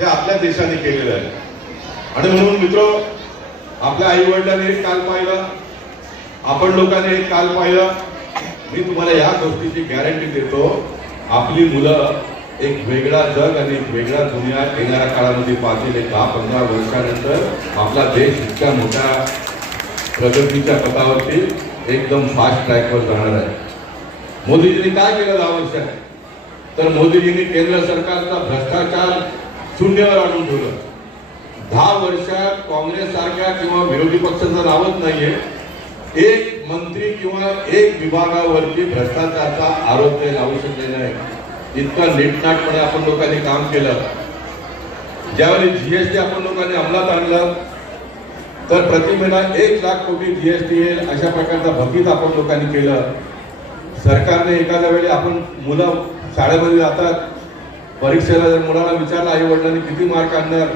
ते आपल्या देशाने केलेलं आहे. आणि म्हणून मित्र आपल्या आई वडिलांनी एक काल पाहिलं आपण लोकांनी एक काल पाहिलं. मी तुम्हाला या गोष्टीची गॅरंटी देतो आपली मुलं एक वेगळा जग आणि एक वेगळा दुनिया येणाऱ्या काळामध्ये पाहतील. एक दहा पंधरा वर्षानंतर आपला देश इतक्या मोठ्या प्रगतीच्या पथावरती एकदम फास्ट ट्रॅकवर जाणार आहे. मोदीजींनी काय केलं दहा वर्षात तर मोदीजींनी केंद्र सरकारचा भ्रष्टाचार शून्यावर आणून ठेवलं. दहा वर्षात काँग्रेस सारख्या किंवा विरोधी पक्षाचं नावच नाहीये. एक मंत्री किंवा एक विभागावरती भ्रष्टाचाराचा आरोप ते लावू शकले नाही इतका नीटनाटपणे आपण लोकांनी काम केलं. ज्यावेळी जीएसटी आपण लोकांनी अंमलात आणलं तर प्रति महिना एक लाख कोटी जीएसटी येईल अशा प्रकारचा भकीत आपण लोकांनी केलं. सरकारने एखाद्या वेळी आपण मुलं शाळेमध्ये जातात परीक्षेला जर मुलाला विचारलं आई वडिलांनी किती मार्क आणणार?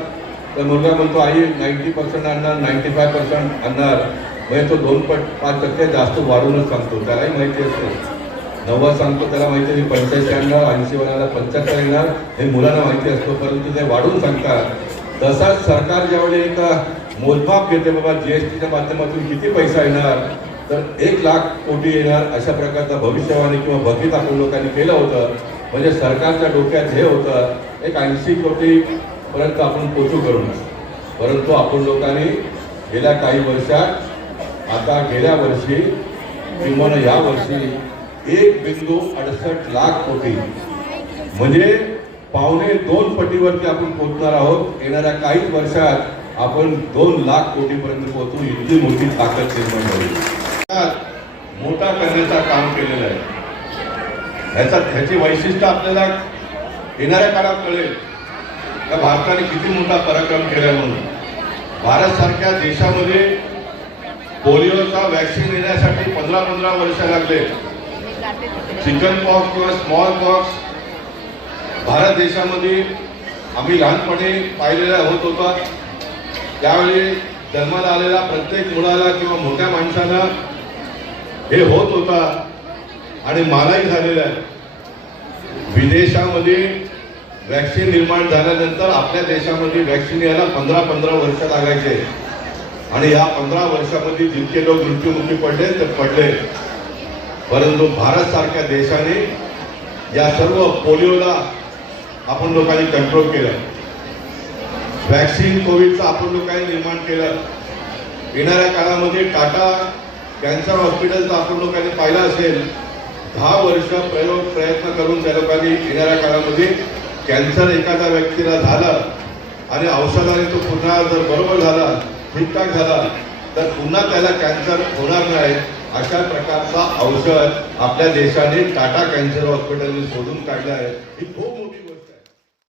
तर मुलगा म्हणतो आई नाईन्टी पर्सेंट आणणार नाईन्टी फाय पर्सेंट आणणार. म्हणजे तो दोन पट पाच टक्के जास्त वाढूनच सांगतो. त्यालाही माहिती असते. नव्वद सांगतो त्याला माहिती आहे पंच्याऐंशी आणणार ऐंशी वराला पंच्याहत्तर येणार हे मुलांना माहिती असतो. परंतु ते वाढून सांगतात. तसाच सरकार ज्यावेळी एक मोजमाप घेते बाबा जी एस टीच्या माध्यमातून किती पैसा येणार? तर एक लाख कोटी येणार अशा प्रकारचा भविष्यवाणी किंवा भकीत आपण लोकांनी केलं होतं. म्हणजे सरकारच्या डोक्यात हे होतं एक ऐंशी कोटी पर्यंत आपण पोचू करून परंतु आपण लोकांनी गेल्या काही वर्षात आता गेल्या वर्षी किंवा या वर्षी एक बिंदू अडसष्ट लाख कोटी. म्हणजे पावणे दोन पटीवरती आपण पोहोचणार आहोत. येणाऱ्या काहीच वर्षात आपण दोन लाख कोटीपर्यंत पोहोचू इतकी मोठी ताकद निर्माण झाली मोठा करण्याचं काम केलेलं आहे. ह्याचा ह्याची वैशिष्ट्य आपल्याला येणाऱ्या काळात कळेल. का भारताने किती मोठा पराक्रम केला म्हणून. भारत सारख्या देशामध्ये पोलिओचा वॅक्सिन येण्यासाठी पंधरा पंधरा वर्ष लागले. चिकन पॉक्स किंवा स्मॉल पॉक्स भारत देशामध्ये आम्ही लहानपणी पाहिलेला होत होता. त्यावेळी जन्माला आलेला प्रत्येक मुलाला किंवा मोठ्या माणसाला हे होत होता. आणि मलाही झालेलं आहे. विदेशामध्ये वॅक्सिन निर्माण झाल्यानंतर आपल्या देशामध्ये वॅक्सिन यायला पंधरा पंधरा वर्ष लागायचे. आणि या पंधरा वर्षामध्ये जितके लोक मृत्यूमुखी पडले ते पडले. परंतु भारत सारख्या देशाने या सर्व पोलिओला आपण लोकांनी कंट्रोल केलं. वॅक्सिन कोविडचं आपण लोकांनी निर्माण केलं. येणाऱ्या काळामध्ये टाटा कॅन्सर हॉस्पिटलचं आपण लोकांनी पाहिलं असेल. दहा वर्ष प्रयोग प्रयत्न करून त्या लोकांनी येणाऱ्या काळामध्ये कॅन्सर एखाद्या व्यक्तीला झाला आणि औषधाने तो पुन्हा जर बरोबर झाला ठीकठाक झाला तर पुन्हा त्याला कॅन्सर होणार नाही. अशा प्रकारचा औषध आपल्या देशाने टाटा कॅन्सर हॉस्पिटलने शोधून काढलं आहे. ही खूप मोठी